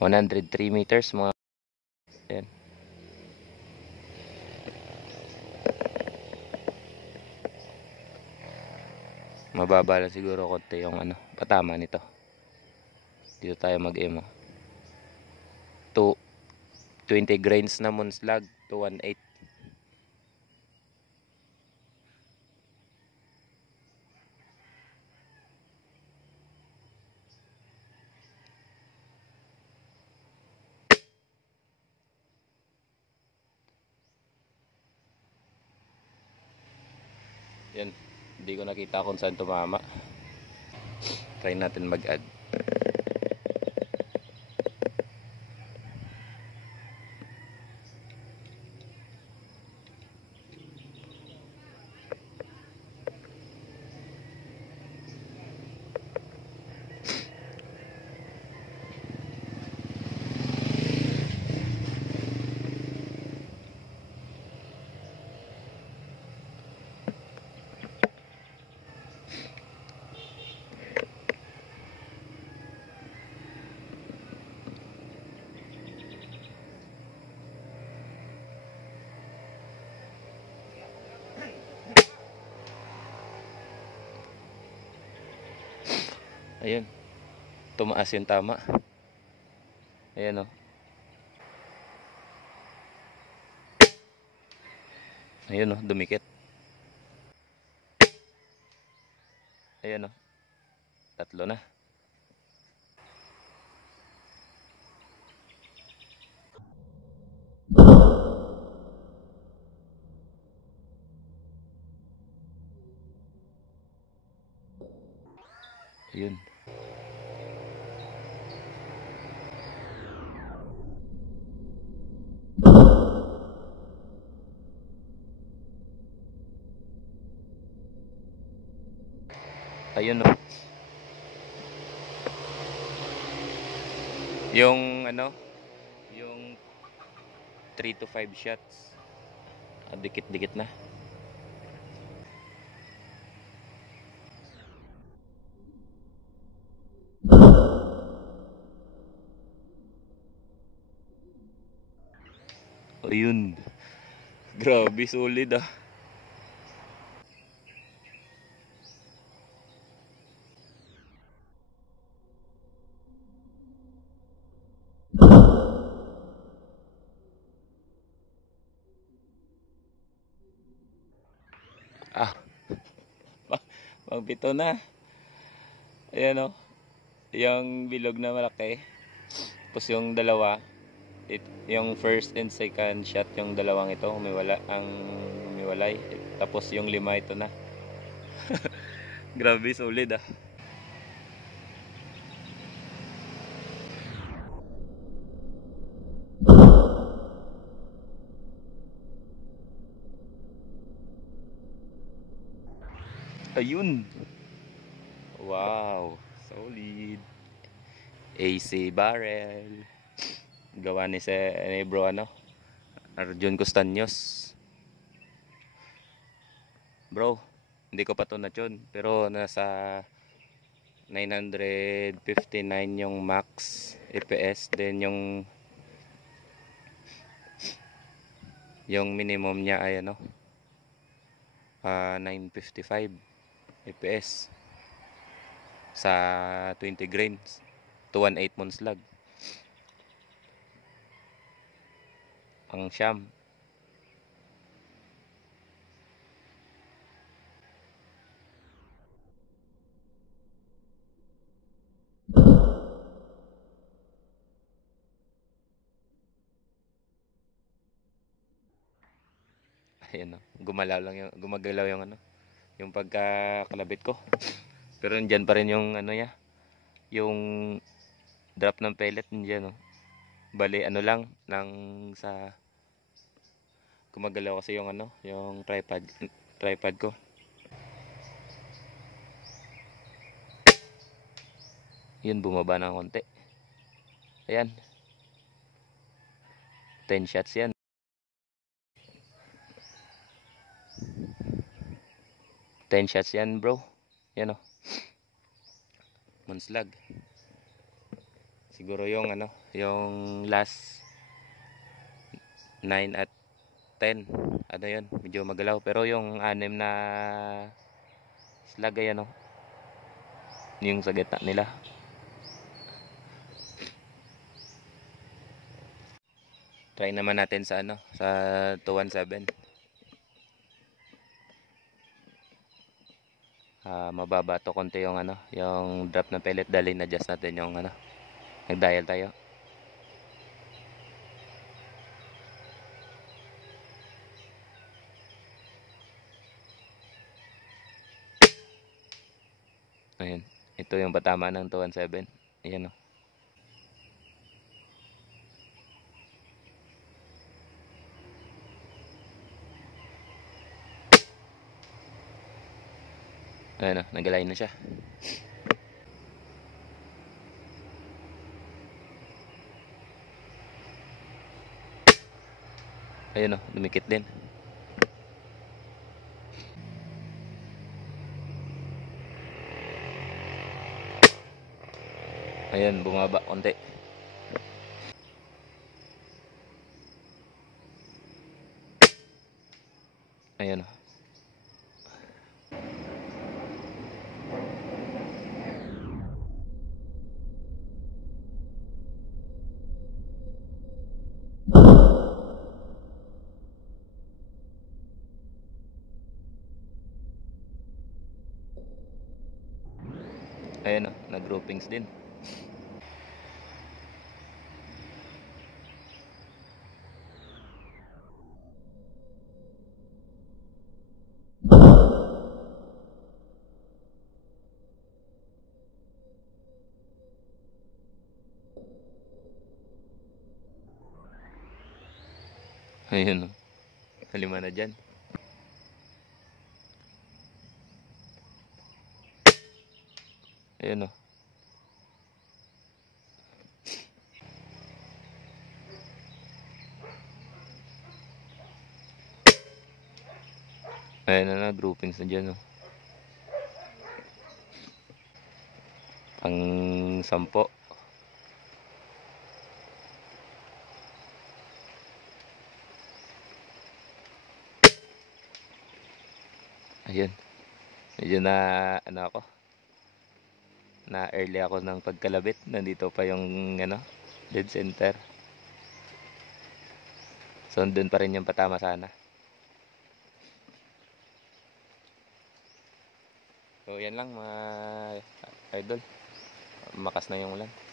103 meters mga. Ayan. Mababa lang siguro konti yung ano, patama nito. Dito tayo mag-emo. 20 grains na Monslag, 218. Yan, hindi ko nakita kung saan tumama. Try natin mag-add. Ayun, tumaas yung tama. Ayan o. Ayun o, dumikit. Ayan o, tatlo na. Ayun. Ayun o. Yung ano, yung 3 to 5 shots. Dikit-dikit na. Ayun. Grabe, solid ah. Ah, pang-pito na. Ayan o. Yung bilog na malaki. Tapos yung dalawa, yung first and second shot, yung dalawang ito, umiwalay. Tapos yung lima ito na. Grabe, solid ah. Ayun. Wow, solid. AC barrel. Gawa ni bro ano, Arjun Costaños. Bro, hindi ko pa to na-tune, pero nasa 959 yung max FPS, then yung minimum niya ay ano, 955 FPS sa 20 grains, 218 Monslag. Ang siyam. Ayan o, gumagalaw yung ano, yung pagkakalabit ko. Pero nandyan pa rin yung ano ya, yung drop ng pellet nandyan o. Bali ano lang, sa gumagalaw kasi yung ano, yung tripod ko. Yun, bumaba na konti. Ayan, 10 shots yan. 10 shots yan bro. Yan o, Monslag. Siguro yung ano, yung last 9 at 10. Ano yun, medyo magalaw. Pero yung 6 na slug ay ano, yung sa gitna nila. Try naman natin sa ano, sa 217. Mababa to konti yung ano, yung drop ng pellet. Dali na adjust natin yung ano. Nag-dial tayo. Ayun. Ito yung patama ng 217. Ayan o. Ayan o, nag-align na siya. Ayun o, lumikit din. Ayun, bumaba konti. Ayun o. Ayun o, nag-groupings din. Ayun o, halima na dyan. Ayun o. Ayun na, groupings na dyan o. Pang 10. Ayun. Medyo na ano ako. Na early ako ng pagkalabit. Nandito pa yung ano, dead center. So doon pa rin yung patama sana. So yan lang mga idol. Makas na yung ulan.